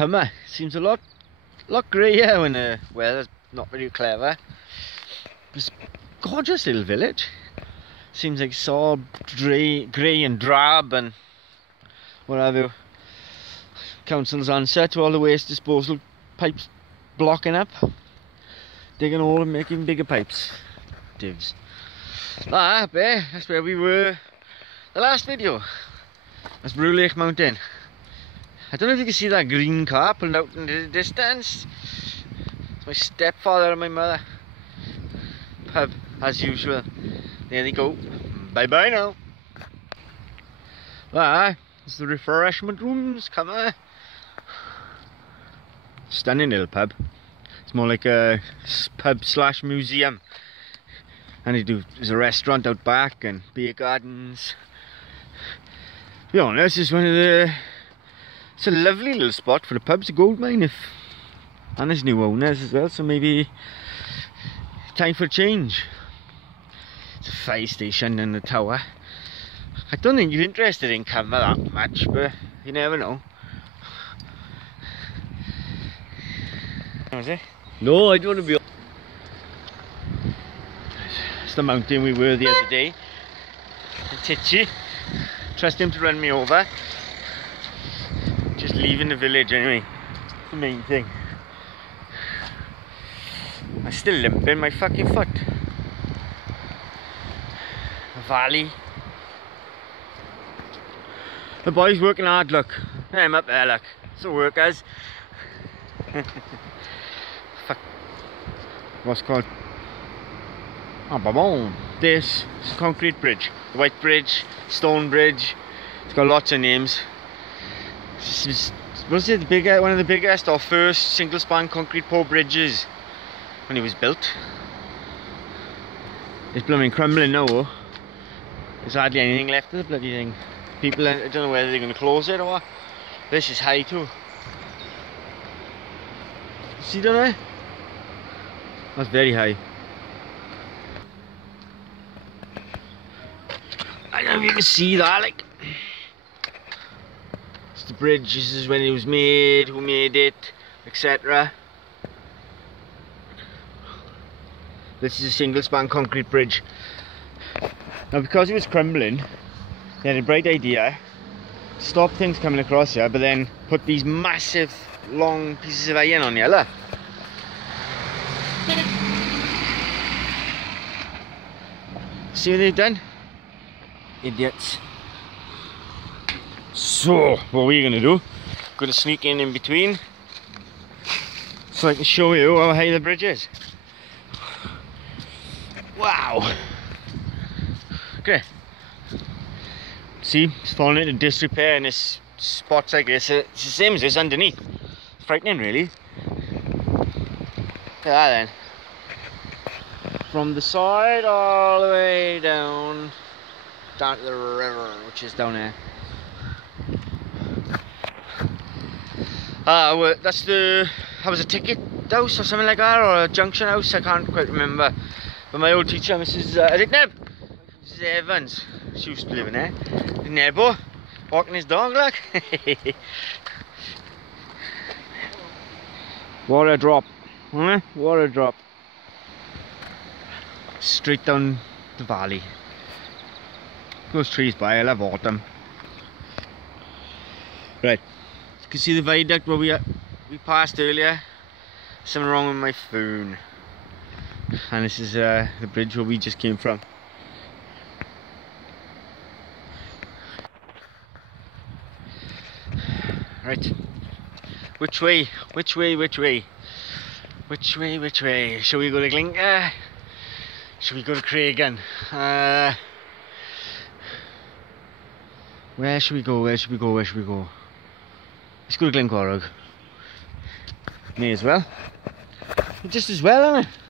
Cymer. Seems a lot greyer when the weather's not very clever. It's a gorgeous little village. Seems like it's all grey and drab and whatever. Council's answer to all the waste disposal pipes blocking up. Digging a hole and making bigger pipes. Divs. Up there, that's where we were the last video. That's Brew Lake Mountain. I don't know if you can see that green car pulled out in the distance. It's my stepfather and my mother. Pub, as usual. There they go. Bye bye now. It's the refreshment rooms. Come on. Stunning little pub. It's more like a pub slash museum. And there's a restaurant out back and beer gardens. To be honest, it's it's a lovely little spot for the pub. It's a gold mine and there's new owners as well, so maybe time for a change. It's a fire station and a tower. I don't think you're interested in Cymer that much, but you never know. Was it? No, I don't want to be. It's the mountain we were the other day. Titchy. Trust him to run me over. Just leaving the village anyway. That's the main thing. I'm still limping my fucking foot. A valley. The boys working hard, look. I'm up there, look. It's the workers. Fuck. What's it called? Oh, boom. This is a concrete bridge. The White Bridge, Stone Bridge. It's got lots of names. Was it one of the biggest or first single span concrete pour bridges when it was built? It's blooming crumbling now. Oh. There's hardly anything left of the bloody thing. People, I don't know whether they're going to close it or what. This is high too. See down there? That's very high. I don't know if you can see that, like. It's the bridge, this is when it was made, who made it, etc. This is a single span concrete bridge. Now because it was crumbling, they had a bright idea. Stop things coming across here, but then put these massive long pieces of iron on here, look. See what they've done? Idiots. So, what are we gonna do? Gonna sneak in between so I can show you how high the bridge is. Wow. Okay. See, it's falling into disrepair in this spots like this. It's the same as this underneath. It's frightening, really. Look at that then. From the side all the way down to the river, which is down there. That's that was a ticket house or something like that, or a junction house, I can't quite remember. But my old teacher, Mrs. Mrs. Evans, she used to live in there. The neighbour, walking his dog, look. Water drop, huh? Water drop. Straight down the valley. Those trees by, I love autumn. Right, you can see the viaduct where we passed earlier. Something wrong with my phone. And this is the bridge where we just came from. Right, which way? Which way? Which way? Which way? Which way? Shall we go to Glinka? Shall we go to Craigan? Where should we go? Where should we go? Where should we go? Let's go to Glencorrog. May as well. Just as well, isn't it?